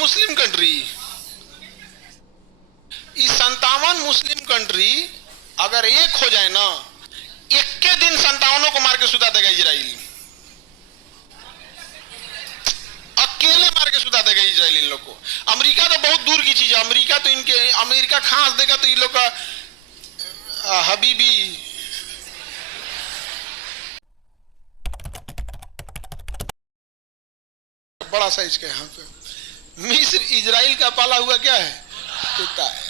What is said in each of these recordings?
Muslim country, इस 57 Muslim country अगर एक हो जाए ना, एक के दिन 57 को मार के सुधा देगा इजराइल, अकेले मार के सुधा देगा इजराइल इन लोग को। अमेरिका तो बहुत दूर की चीज है, अमेरिका तो इनके, अमेरिका खांस देगा तो इन लोग का हबीबी बड़ा साइज का यहाँ पे। मिस्र इजराइल का पाला हुआ क्या है, कुत्ता है।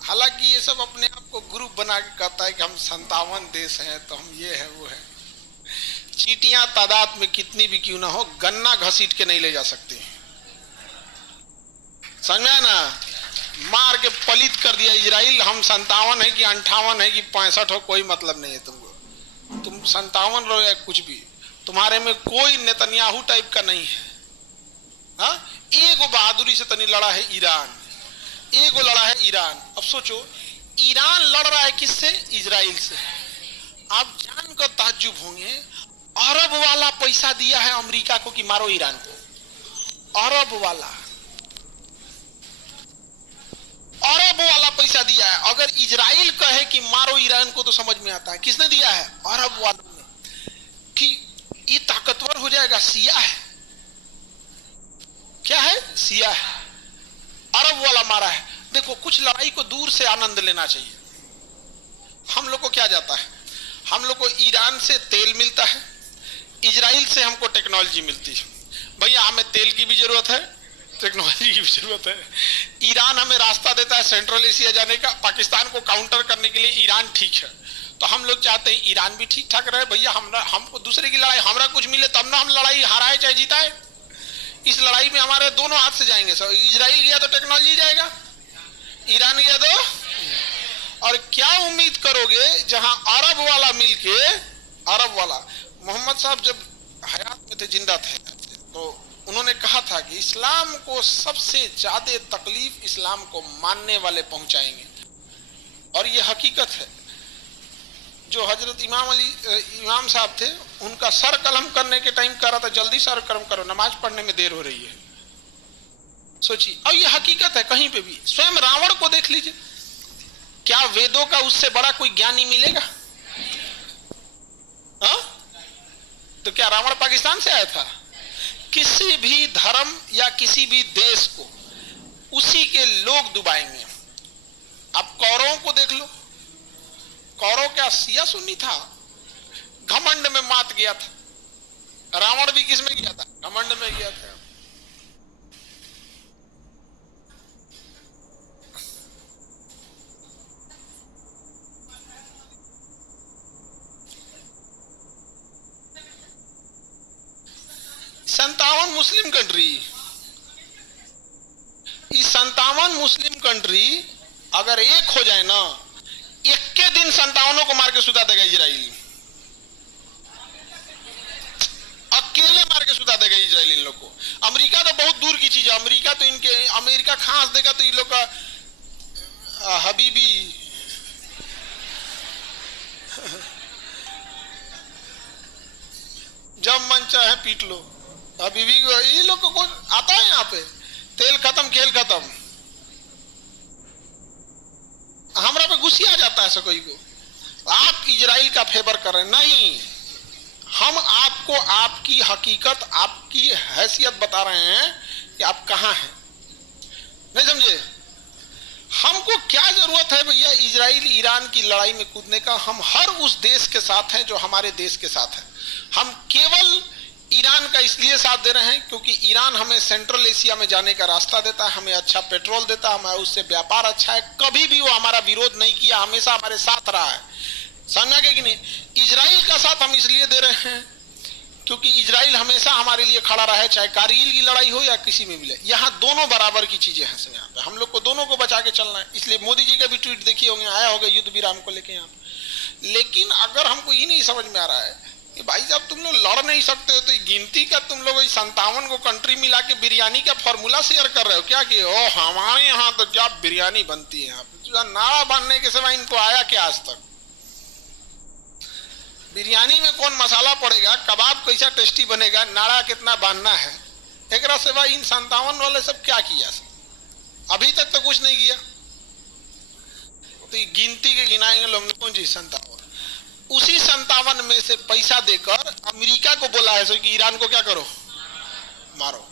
हालांकि ये सब अपने आप को ग्रुप बना के कहता है कि हम 57 देश हैं तो हम ये है वो है। चीटियां तादाद में कितनी भी क्यों ना हो, गन्ना घसीट के नहीं ले जा सकती, समझा ना। मार के पलित कर दिया इजराइल। हम 57 है कि 58 है कि 65 हो, कोई मतलब नहीं है तुमको। तुम 57 रहो या कुछ भी, तुम्हारे में कोई नेतन्याहू टाइप का नहीं है। हाँ, एक बहादुरी से तनी लड़ा है ईरान, एक लड़ा है ईरान। अब सोचो, ईरान लड़ रहा है किससे, इजराइल से। आप जानकर ताज्जुब होंगे, अरब वाला पैसा दिया है अमेरिका को कि मारो ईरान को। अरब वाला पैसा दिया है। अगर इजराइल कहे कि मारो ईरान को तो समझ में आता है किसने दिया है, अरब वालों ने, कि ये ताकतवर हो जाएगा। सिया है, क्या है, सिया है, अरब वाला मारा है। देखो, कुछ लड़ाई को दूर से आनंद लेना चाहिए। हम लोग को क्या जाता है, हम लोग को ईरान से तेल मिलता है, इजराइल से हमको टेक्नोलॉजी मिलती है। भैया हमें तेल की भी जरूरत है, टेक्नोलॉजी की भी जरूरत है। ईरान हमें रास्ता देता है सेंट्रल एशिया जाने का, पाकिस्तान को काउंटर करने के लिए ईरान ठीक है। तो हम लोग चाहते हैं ईरान भी ठीक ठाक रहे। भैया हमको दूसरे की लड़ाई, हमरा कुछ मिले तब ना हम लड़ाई हाराए चाहे जीताए। इस लड़ाई में हमारे दोनों हाथ से जाएंगे। सब, इजराइल गया तो टेक्नोलॉजी जाएगा, ईरान गया तो। और क्या उम्मीद करोगे, जहां अरब वाला मिलके, अरब वाला, मोहम्मद साहब जब हयात में थे, जिंदा थे, तो उन्होंने कहा था कि इस्लाम को सबसे ज्यादा तकलीफ इस्लाम को मानने वाले पहुंचाएंगे। और ये हकीकत है। जो हजरत इमाम साहब थे, उनका सर कलम करने के टाइम कह रहा था जल्दी सर कलम करो, नमाज पढ़ने में देर हो रही है। सोचिए, और ये हकीकत है कहीं पे भी। स्वयं रावण को देख लीजिए, क्या वेदों का उससे बड़ा कोई ज्ञानी मिलेगा? हा? तो क्या रावण पाकिस्तान से आया था? किसी भी धर्म या किसी भी देश को उसी के लोग डुबाएंगे। आप कौरवों को देख लो, कौरव क्या सिया सुन्नी था, घमंड में मात गया था। रावण भी किस में गया था, घमंड में गया था। संतावन मुस्लिम कंट्री, इस 57 मुस्लिम कंट्री अगर एक हो जाए ना, एक के दिन 57 को मार के सुधा देगा इजराइल, अकेले मार के सुधा देगा इजराइल इन लोग को। अमेरिका तो बहुत दूर की चीज है, अमेरिका तो इनके, अमेरिका खांस देगा तो इन लोग का हबीबी जब मन चाहे पीट लो। हबीबी ये लोग को आता है यहाँ पे, तेल खत्म खेल खत्म। हमरा पे गुस्सा आ जाता है ऐसा कोई को, आप इजराइल का फेवर कर रहे हैं। नहीं, हम आपको आपकी हकीकत, आपकी हैसियत बता रहे हैं कि आप कहां हैं। नहीं समझे? हमको क्या जरूरत है भैया इजराइल ईरान की लड़ाई में कूदने का? हम हर उस देश के साथ हैं जो हमारे देश के साथ है। हम केवल ईरान का इसलिए साथ दे रहे हैं क्योंकि ईरान हमें सेंट्रल एशिया में जाने का रास्ता देता है, हमें अच्छा पेट्रोल देता है, हमारा उससे व्यापार अच्छा है। कभी भी वो हमारा विरोध नहीं किया, हमेशा हमारे साथ रहा है। समझा कि नहीं? इजराइल का साथ हम इसलिए दे रहे हैं क्योंकि इजराइल हमेशा हमारे लिए खड़ा रहा है, चाहे कारगिल की लड़ाई हो या किसी में भी। यहाँ दोनों बराबर की चीजें हैं। यहाँ पे हम लोग को दोनों को बचा के चलना है। इसलिए मोदी जी का भी ट्वीट देखिए होंगे, आया होगा युद्ध विराम को लेके यहाँ पे। लेकिन अगर हमको ये नहीं समझ में आ रहा है कि भाई साहब तुम लोग लड़ नहीं सकते हो, तो गिनती का तुम लोग 57 को कंट्री मिला के बिरयानी का फॉर्मूला शेयर कर रहे हो क्या? कि ओ हमारे यहाँ तो क्या बिरयानी बनती है। यहाँ पे नारा बांधने के समय इनको आया क्या आज तक? बिरयानी में कौन मसाला पड़ेगा, कबाब कैसा टेस्टी बनेगा, नारा कितना बांधना है, एक सिवा इन 57 वाले सब क्या किया? अभी तक तो कुछ नहीं किया। तो गिनती के गिनाएंगे लोग कौन जी 57। उसी 57 में से पैसा देकर अमेरिका को बोला है कि ईरान को क्या करो, मारो।